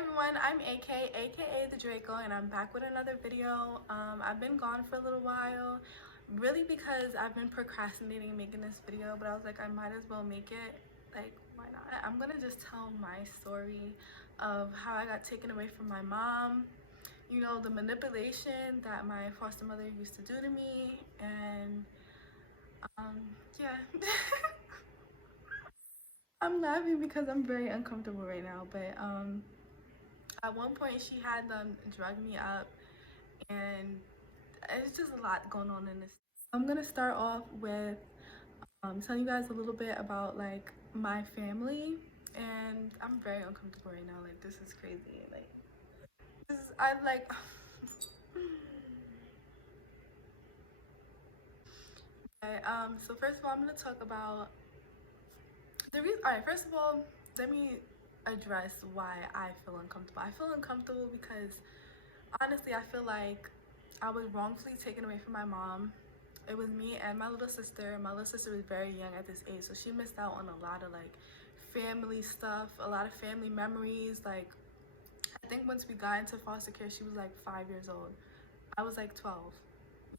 everyone, I'm aka the Draco, and I'm back with another video. I've been gone for a little while, really because I've been procrastinating making this video, but I was like, I might as well make it. Like, why not? I'm gonna just tell my story of how I got taken away from my mom, you know, the manipulation that my foster mother used to do to me, and yeah. I'm laughing because I'm very uncomfortable right now, but at one point she had them drug me up, and it's just a lot going on in this. I'm gonna start off with telling you guys a little bit about like my family, and I'm very uncomfortable right now. Like, this is crazy. Like, this is, I like okay, so first of all, I'm gonna talk about the reason. All right, first of all, let me address why I feel uncomfortable. I feel uncomfortable because honestly, I feel like I was wrongfully taken away from my mom. It was me and my little sister. My little sister was very young at this age, so she missed out on a lot of like family stuff, a lot of family memories. Like, I think once we got into foster care, she was like 5 years old. I was like 12.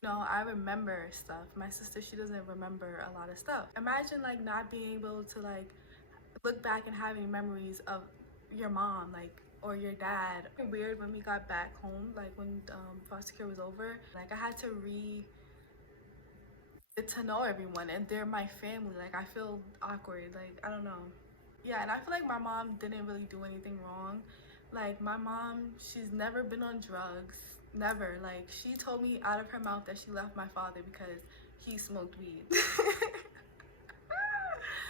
You know, I remember stuff. My sister, she doesn't remember a lot of stuff. Imagine like not being able to like look back and having memories of your mom, like, or your dad. Weird when we got back home, like when foster care was over. Like, I had to get to know everyone, and they're my family. Like, I feel awkward. Like, I don't know. Yeah, and I feel like my mom didn't really do anything wrong. Like, my mom, she's never been on drugs. Never. Like, she told me out of her mouth that she left my father because he smoked weed.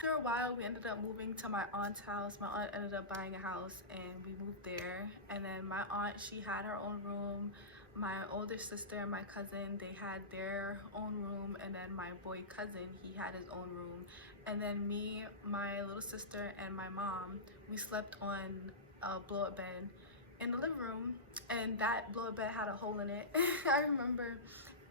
After a while, we ended up moving to my aunt's house. My aunt ended up buying a house, and we moved there. And then my aunt, she had her own room. My older sister and my cousin, they had their own room. And then my boy cousin, he had his own room. And then me, my little sister, and my mom, we slept on a blow-up bed in the living room. And that blow-up bed had a hole in it. I remember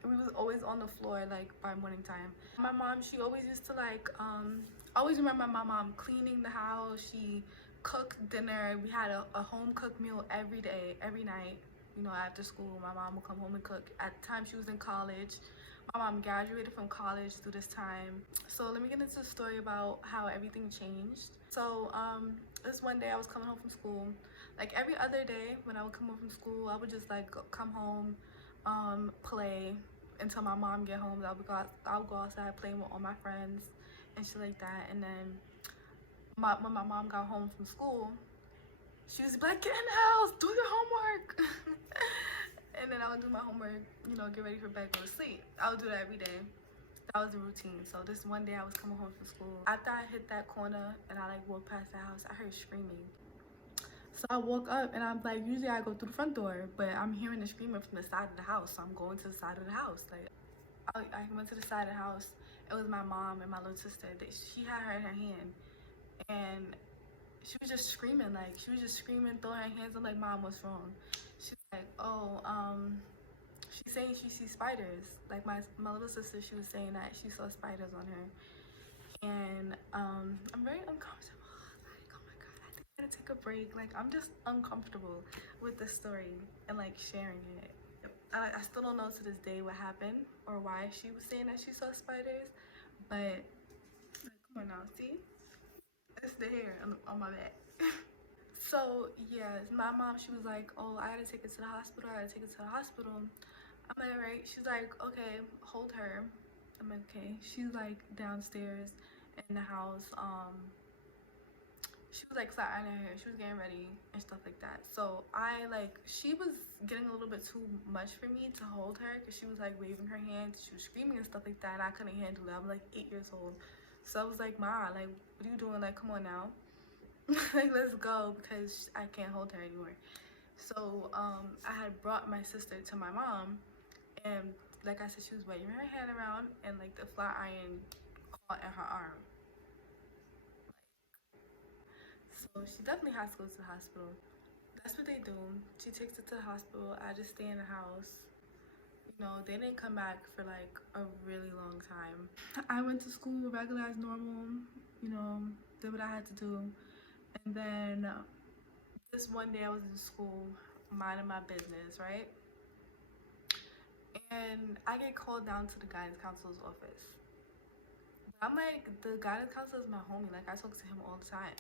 we was always on the floor like by morning time. My mom, she always used to like I always remember my mom cleaning the house. She cooked dinner. We had a home cooked meal every day, every night. You know, after school, my mom would come home and cook. At the time, she was in college. My mom graduated from college through this time. So let me get into the story about how everything changed. So this one day I was coming home from school. Like every other day when I would come home from school, I would just like come home, play until my mom get home. I would go outside playing with all my friends and shit like that. And then when my mom got home from school, she was like, get in the house, do your homework. And then I would do my homework, you know, get ready for bed, go to sleep. I would do that every day. That was the routine. So this one day I was coming home from school. After I hit that corner and I like walked past the house, I heard screaming. So I woke up and I'm like, usually I go through the front door, but I'm hearing the screaming from the side of the house. So I'm going to the side of the house. Like, I went to the side of the house. It was my mom and my little sister. She had her in her hand, and she was just screaming. Like, she was just screaming, throwing her hands up like, Mom, what's wrong? She's like, oh, she's saying she sees spiders. Like, my little sister, she was saying that she saw spiders on her. And I'm very uncomfortable. Like, oh my God, I think I gotta take a break. Like, I'm just uncomfortable with this story and like sharing it. I still don't know to this day what happened or why she was saying that she saw spiders, but like, come on now, see? It's the hair on my back. So yes, my mom, she was like, oh, I gotta take it to the hospital. I gotta take it to the hospital. I'm like, all right. She's like, okay, hold her. I'm like, okay. She's like downstairs in the house. She was like flat ironing her hair. She was getting ready and stuff like that. So she was getting a little bit too much for me to hold her because she was like waving her hands. She was screaming and stuff like that. And I couldn't handle it. I'm like 8 years old. So I was like, Ma, like, what are you doing? Like, come on now. Like, let's go, because I can't hold her anymore. So I had brought my sister to my mom, and like I said, she was waving her hand around, and like the flat iron caught in her arm. So she definitely has to go to the hospital. That's what they do. She takes it to the hospital. I just stay in the house. You know, they didn't come back for like a really long time. I went to school regular as normal, you know, did what I had to do. And then This one day I was in school minding my business, right? And I get called down to the guidance counselor's office. I'm like, the guidance counselor is my homie. Like, I talk to him all the time.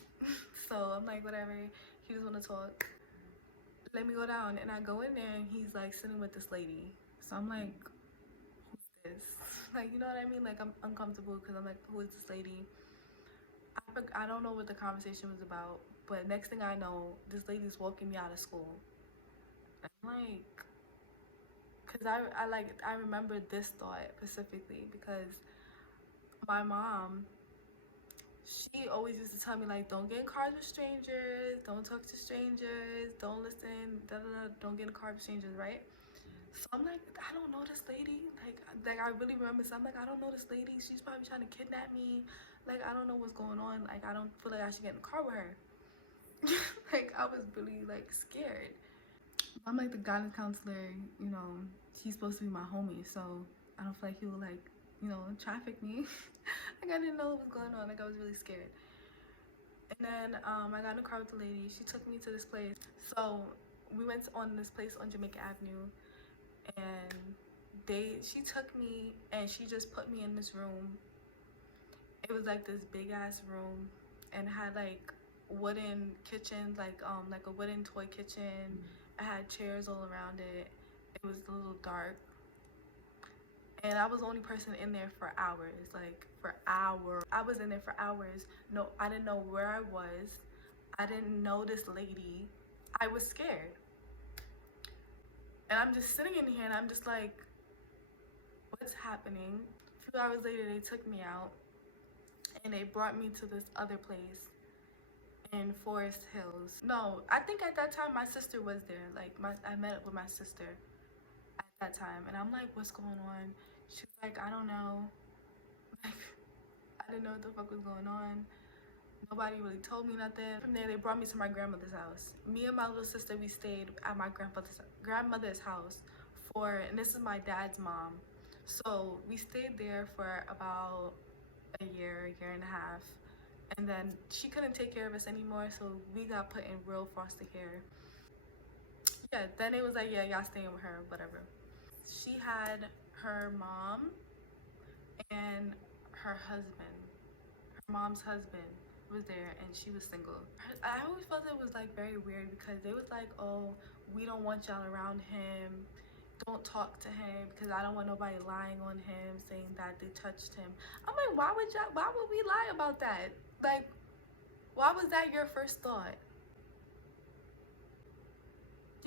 So I'm like, whatever. He just want to talk. Let me go down. And I go in there and he's like sitting with this lady. So I'm like, who's this? Like, you know what I mean? Like, I'm uncomfortable because I'm like, who is this lady? I don't know what the conversation was about. But next thing I know, this lady's walking me out of school. I'm like, because I remember this thought specifically because my mom, she always used to tell me, like, don't get in cars with strangers, don't talk to strangers, don't listen, da da da, don't get in a car with strangers, right? So I'm like, I don't know this lady. Like I really remember. So I'm like, I don't know this lady. She's probably trying to kidnap me. Like, I don't know what's going on. Like, I don't feel like I should get in the car with her. Like, I was really like scared. I'm like the guidance counselor, you know, he's supposed to be my homie, so I don't feel like he will like, you know, traffic me. Like, I didn't know what was going on. Like, I was really scared. And then I got in a car with the lady. She took me to this place. So we went on this place on Jamaica Avenue, and she took me and she just put me in this room. It was like this big ass room and had like wooden kitchens, like a wooden toy kitchen. I had chairs all around it. It was a little dark. And I was the only person in there for hours, like for hours. I was in there for hours. No, I didn't know where I was. I didn't know this lady. I was scared. And I'm just sitting in here and I'm just like, what's happening? A few hours later, they took me out and they brought me to this other place in Forest Hills. No, I think at that time my sister was there. Like, I met up with my sister at that time. And I'm like, what's going on? She's like, I don't know. Like, I didn't know what the fuck was going on. Nobody really told me nothing. From there, they brought me to my grandmother's house. Me and my little sister, we stayed at my grandmother's house and this is my dad's mom. So we stayed there for about a year and a half. And then she couldn't take care of us anymore, so we got put in real foster care. Yeah, then it was like, yeah, y'all staying with her, whatever. She had her mom and her husband. Her mom's husband was there and she was single. I always felt it was like very weird because they was like, oh, we don't want y'all around him. Don't talk to him because I don't want nobody lying on him saying that they touched him. I'm like, why would we lie about that? Like, why was that your first thought?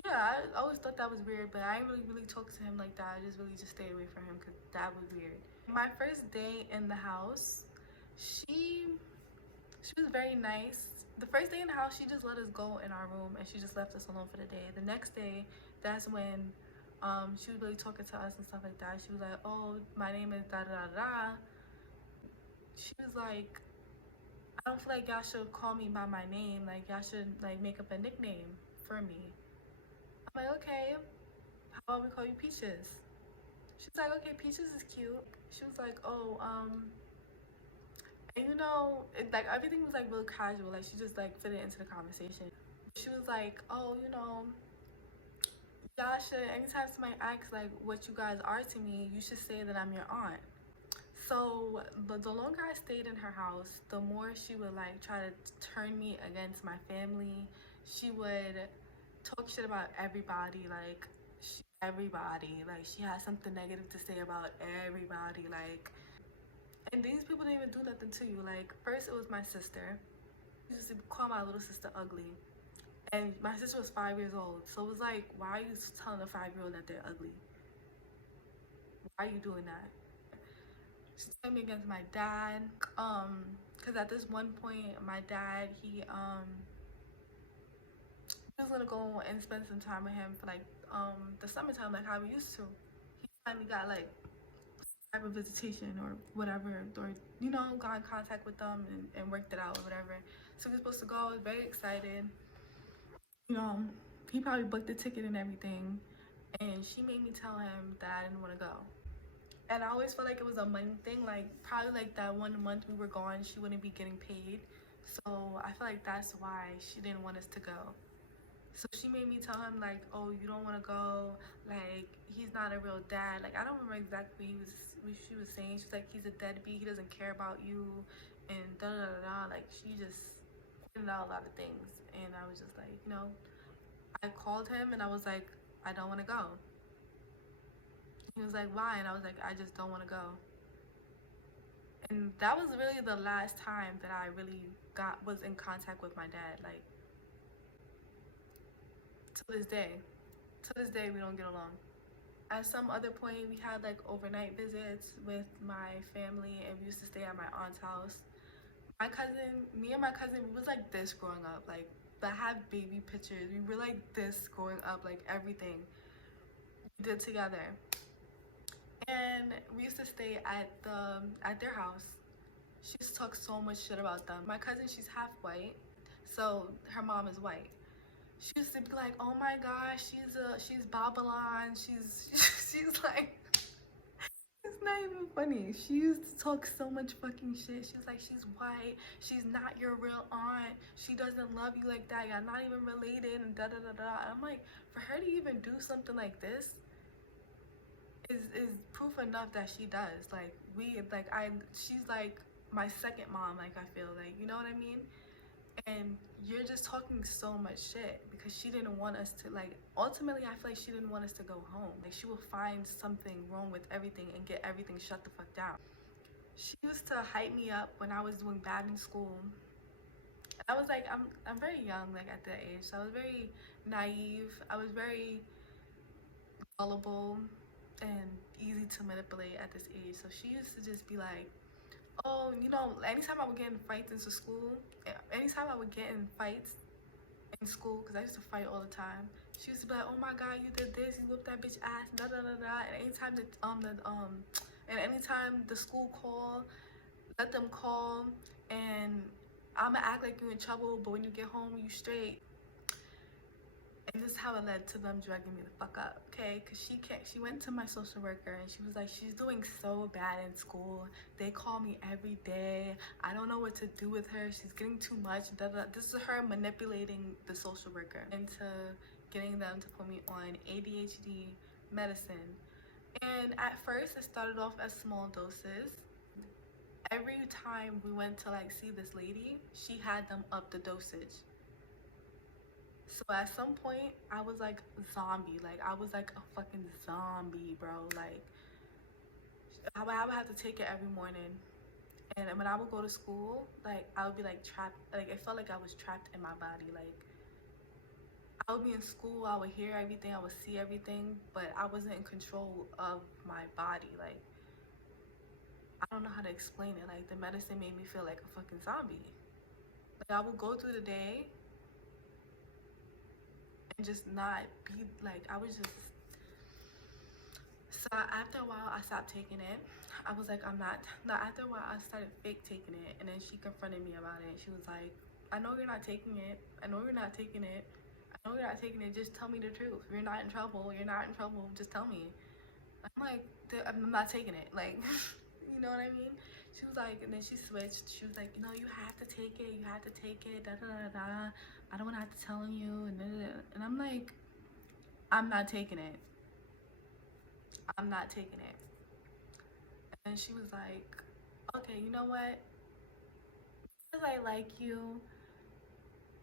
Yeah, I always thought that was weird, but I didn't really talk to him like that. I just really just stayed away from him because that was weird. My first day in the house, she was very nice. The first day in the house, she just let us go in our room and she just left us alone for the day. The next day, that's when she was really talking to us and stuff like that. She was like, oh, my name is da da da da. She was like, I don't feel like y'all should call me by my name. Like, y'all should like make up a nickname for me. I'm like, okay, how about we call you Peaches? She's like, okay, Peaches is cute. She was like, oh, and you know, like everything was like real casual. Like, she just like fit it into the conversation. She was like, oh, you know, y'all should, anytime somebody asks like what you guys are to me, you should say that I'm your aunt. So the longer I stayed in her house, the more she would like try to turn me against my family. She would talk shit about everybody, like everybody. Like, she had something negative to say about everybody. Like, and these people didn't even do nothing to you. Like, first it was my sister. She used to call my little sister ugly. And my sister was 5 years old. So it was like, why are you telling a 5-year-old that they're ugly? Why are you doing that? She turned me against my dad. Because at this one point, my dad, he was gonna go and spend some time with him for like the summertime, like how we used to. He finally got like type of visitation or whatever, or you know, got in contact with them and worked it out or whatever. So we were supposed to go. I was very excited. You know, he probably booked the ticket and everything, and she made me tell him that I didn't want to go. And I always felt like it was a money thing. Like, probably like that 1 month we were gone, she wouldn't be getting paid. So I feel like that's why she didn't want us to go. So she made me tell him like, oh, you don't want to go, like he's not a real dad. Like I don't remember exactly what she was saying. She's like, he's a deadbeat, he doesn't care about you, and da da da da. Like she just pointed out a lot of things, and I was just like, I called him and I was like, I don't want to go. He was like, why? And I was like, I just don't want to go. And that was really the last time that I really was in contact with my dad. Like to this day we don't get along. At some other point we had like overnight visits with my family, and we used to stay at my aunt's house. Me and my cousin, we was like this growing up. Like I have baby pictures, we were like this growing up. Like everything we did together. And we used to stay at their house. She used to talk so much shit about them. My cousin, she's half white, so her mom is white. She used to be like, oh my gosh, she's Babylon, she's like, it's not even funny. She used to talk so much fucking shit. She was like, she's white, she's not your real aunt, she doesn't love you like that, y'all not even related, and da da da da. I'm like, for her to even do something like this is proof enough that she does. Like she's like my second mom. Like I feel like, you know what I mean? And you're just talking so much shit because she didn't want us to, like, ultimately I feel like she didn't want us to go home. Like she will find something wrong with everything and get everything shut the fuck down. She used to hype me up when I was doing bad in school. I was like, I'm very young, like at that age, so I was very naive. I was very gullible and easy to manipulate at this age. So she used to just be like, oh, anytime I would get in fights in school, anytime I would get in fights in school, because I used to fight all the time, she used to be like, oh my god, you did this, you whooped that bitch ass, da da da da. And anytime the school call, let them call, and I'ma act like you in trouble, but when you get home, you straight. And this is how it led to them dragging me the fuck up, okay? Because she went to my social worker and she was like, she's doing so bad in school. They call me every day. I don't know what to do with her. She's getting too much. Da, da. This is her manipulating the social worker into getting them to put me on ADHD medicine. And at first, it started off as small doses. Every time we went to like see this lady, she had them up the dosage. So at some point, I was like zombie. Like I was like a fucking zombie, bro. Like I would have to take it every morning. And when I would go to school, like I would be like trapped. Like it felt like I was trapped in my body. Like I would be in school, I would hear everything, I would see everything, but I wasn't in control of my body. Like I don't know how to explain it. Like the medicine made me feel like a fucking zombie. Like I would go through the day and just not be like, I was just. So after a while I stopped taking it. I was like, I'm not. After a while I started fake taking it, and then she confronted me about it. She was like, I know you're not taking it, I know you're not taking it, I know you're not taking it, just tell me the truth. If you're not in trouble, you're not in trouble, just tell me. I'm like, I'm not taking it, like you know what I mean? She was like, and then she switched. She was like, you have to take it, you have to take it, da da da da. I don't want to have to tell you, and da, da, da. And I'm like, I'm not taking it. I'm not taking it. And she was like, okay, you know what? Because I like you,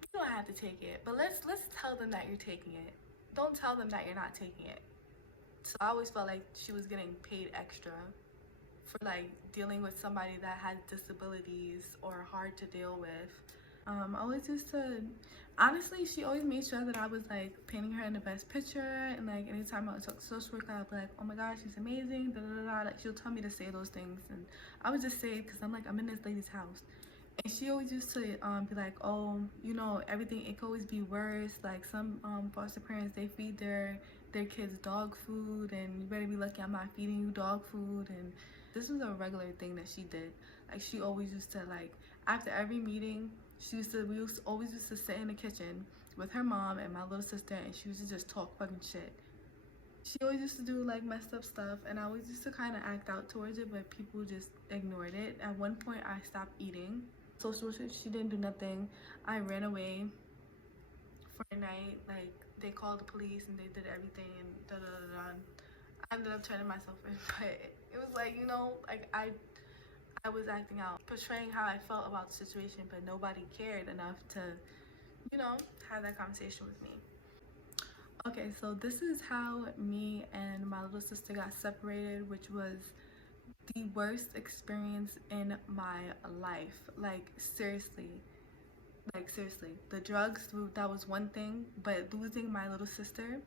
you don't have to take it. But let's tell them that you're taking it. Don't tell them that you're not taking it. So I always felt like she was getting paid extra for like dealing with somebody that has disabilities or hard to deal with. I always used to, honestly, she always made sure that I was like painting her in the best picture, and like anytime I would talk to social worker, I'd be like, oh my gosh, she's amazing, da da da. Like she'll tell me to say those things, and I would just say it because I'm like, I'm in this lady's house. And she always used to be like, oh, everything, it could always be worse. Like some foster parents, they feed their kids dog food, and you better be lucky I'm not feeding you dog food. And this was a regular thing that she did. Like she always used to, like, after every meeting, always used to sit in the kitchen with her mom and my little sister, and she used to just talk fucking shit. She always used to do like messed up stuff, and I always used to kind of act out towards it, but people just ignored it. At one point I stopped eating. Social worker, she didn't do nothing. I ran away for a night. Like, they called the police and they did everything and da da da da. I ended up turning myself in, but it was like, you know, like I was acting out, portraying how I felt about the situation, but nobody cared enough to, you know, have that conversation with me. Okay, so this is how me and my little sister got separated, which was the worst experience in my life. Like, seriously. Like, seriously. The drugs, that was one thing, but losing my little sister,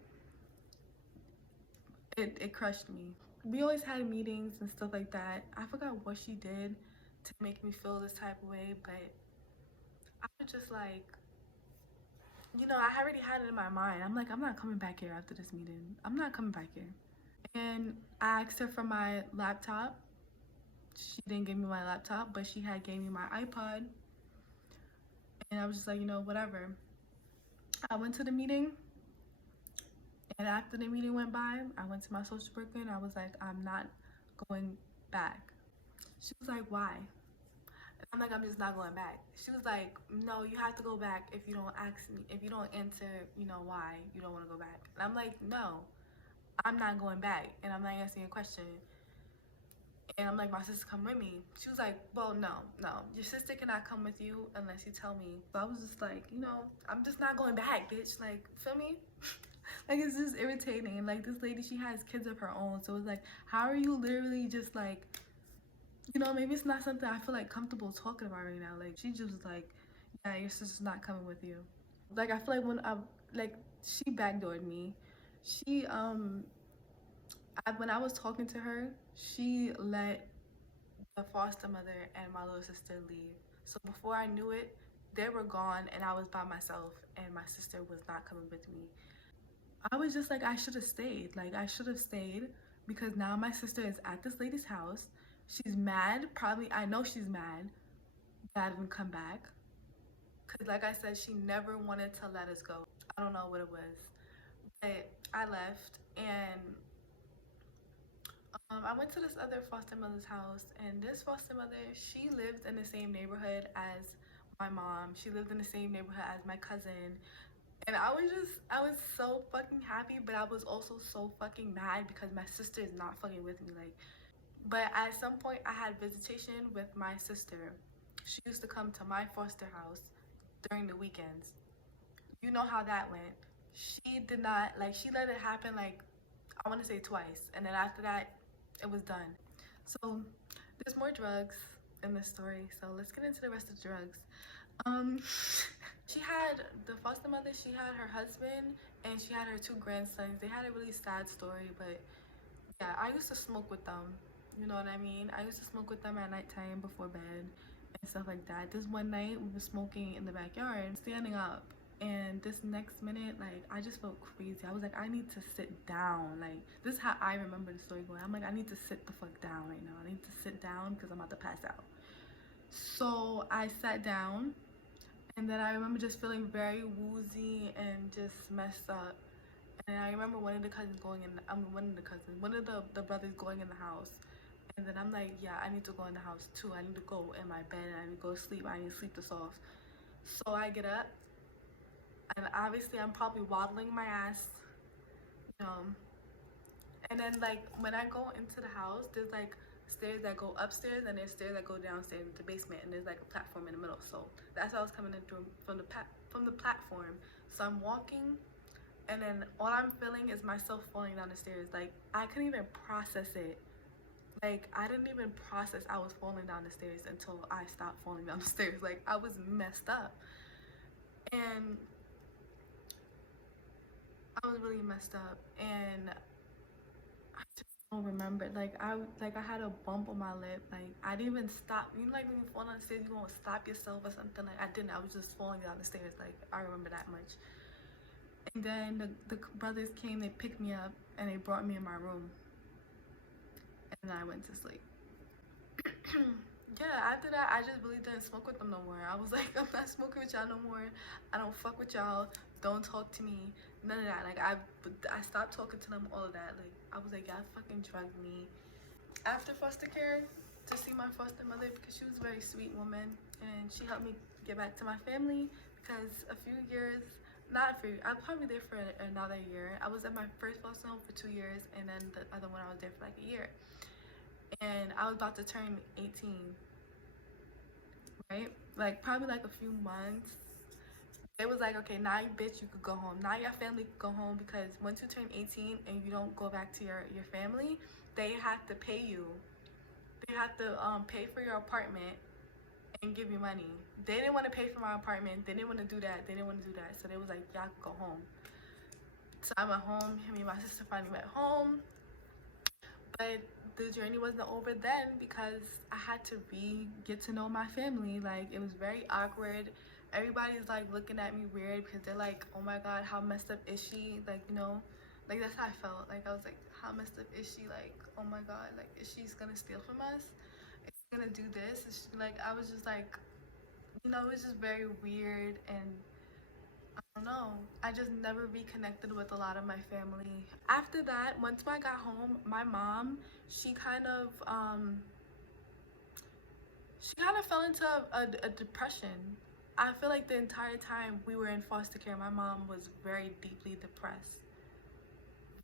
it crushed me. We always had meetings and stuff like that. I forgot what she did to make me feel this type of way, but I was just like, you know, I already had it in my mind. I'm like, I'm not coming back here after this meeting. I'm not coming back here. And I asked her for my laptop. She didn't give me my laptop, but she had gave me my iPod. And I was just like, you know, whatever. I went to the meeting, and after the meeting went by, I went to my social worker and I was like, I'm not going back. She was like, why? And I'm like, I'm just not going back. She was like, no, you have to go back if you don't ask me, if you don't answer, you know, why you don't want to go back. And I'm like, no, I'm not going back, and I'm not answering a question. And I'm like, my sister come with me. She was like, well, no, your sister cannot come with you unless you tell me. So I was just like, you know, I'm just not going back, bitch. Like, feel me? Like, it's just irritating. Like, this lady, she has kids of her own, so it's like, how are you literally just like, you know, maybe it's not something I feel like comfortable talking about right now. Like, she just was like, yeah, your sister's not coming with you. Like, I feel like like, she backdoored me. She when I was talking to her, she let the foster mother and my little sister leave. So before I knew it, they were gone and I was by myself, and my sister was not coming with me. I was just like, I should have stayed. Like, I should have stayed, because now my sister is at this lady's house. She's mad. Probably, I know she's mad that I didn't come back. Because like I said, she never wanted to let us go. I don't know what it was. But I left, and I went to this other foster mother's house, and this foster mother, she lived in the same neighborhood as my mom. She lived in the same neighborhood as my cousin. And I was so fucking happy, but I was also so fucking mad because my sister is not fucking with me. Like, but at some point I had visitation with my sister. She used to come to my foster house during the weekends. You know how that went. She did not, like, she let it happen, like, I want to say twice, and then after that it was done. So there's more drugs in this story, so let's get into the rest of the drugs. She had, the foster mother, she had her husband and she had her 2 grandsons. They had a really sad story, but yeah, I used to smoke with them. You know what I mean? I used to smoke with them at nighttime before bed and stuff like that. This one night we were smoking in the backyard, standing up, and this next minute, like, I just felt crazy. I was like, I need to sit down. Like, this is how I remember the story going. I'm like, I need to sit the fuck down right now. I need to sit down because I'm about to pass out. So I sat down, and then I remember just feeling very woozy and just messed up. And I remember one of the cousins going in, one of the brothers going in the house. And then I'm like, yeah, I need to go in the house too. I need to go in my bed and I need to go to sleep. I need to sleep this off. So I get up, and obviously I'm probably waddling my ass, you know. And then, like, when I go into the house, there's like stairs that go upstairs and there's stairs that go downstairs into the basement, and there's like a platform in the middle. So that's how I was coming in through from the platform. So I'm walking, and then all I'm feeling is myself falling down the stairs. Like, I couldn't even process it. Like, I didn't even process I was falling down the stairs until I stopped falling down the stairs. Like, I was messed up, and I was really messed up, and I just don't remember. Like, I had a bump on my lip. Like, I didn't even stop. You know, like when you fall down the stairs, you don't stop yourself or something. Like, I didn't. I was just falling down the stairs. Like, I remember that much. And then the brothers came. They picked me up and they brought me in my room. And then I went to sleep. Yeah, after that, I just really didn't smoke with them no more. I was like, I'm not smoking with y'all no more. I don't fuck with y'all. Don't talk to me. None of that. Like, I stopped talking to them, all of that. Like, I was like, y'all fucking drugged me. After foster care, to see my foster mother, because she was a very sweet woman, and she helped me get back to my family, because a few years, not for, I was probably there for another year. I was at my first foster home for 2 years, and then the other one I was there for like a year. And I was about to turn 18, right? Like probably like a few months. It was like, okay, now you bitch, you could go home. Now your family could go home, because once you turn 18 and you don't go back to your family, they have to pay you. They have to pay for your apartment and give you money. They didn't want to pay for my apartment. They didn't want to do that. They didn't want to do that. So they was like, y'all could go home. So I went home. Me and my sister finally went home. But the journey wasn't over then, because I had to get to know my family. Like, it was very awkward. Everybody's like looking at me weird, because they're like, oh my god, how messed up is she? Like, you know, like that's how I felt. Like, I was like, how messed up is she? Like, oh my god, like, is she's gonna steal from us? Is she gonna do this? Is she, like, I was just like, you know, it was just very weird. And I don't know, I just never reconnected with a lot of my family. After that, once I got home, my mom, she kind of fell into a depression. I feel like the entire time we were in foster care, my mom was very deeply depressed.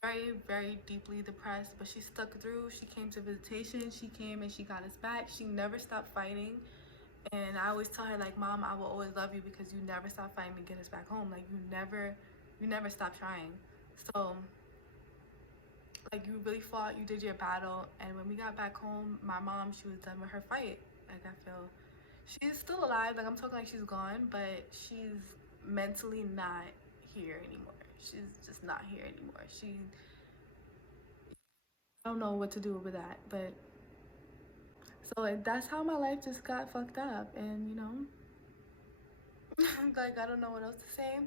Very, very deeply depressed, but she stuck through. She came to visitation. She came and she got us back. She never stopped fighting. And I always tell her, like, Mom, I will always love you, because you never stop fighting to get us back home. Like, you never stop trying. So, like, you really fought, you did your battle. And when we got back home, my mom, she was done with her fight. Like, I feel she's still alive. Like, I'm talking like she's gone, but she's mentally not here anymore. She's just not here anymore. I don't know what to do with that, but so, like, that's how my life just got fucked up. And, you know, like, I don't know what else to say.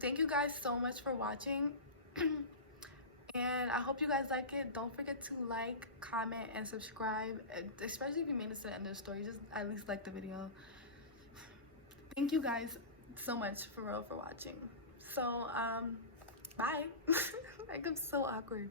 Thank you guys so much for watching. And I hope you guys like it. Don't forget to like, comment, and subscribe, especially if you made it to the end of the story. Just at least like the video. Thank you guys so much for real for watching. So bye. Like, I'm so awkward.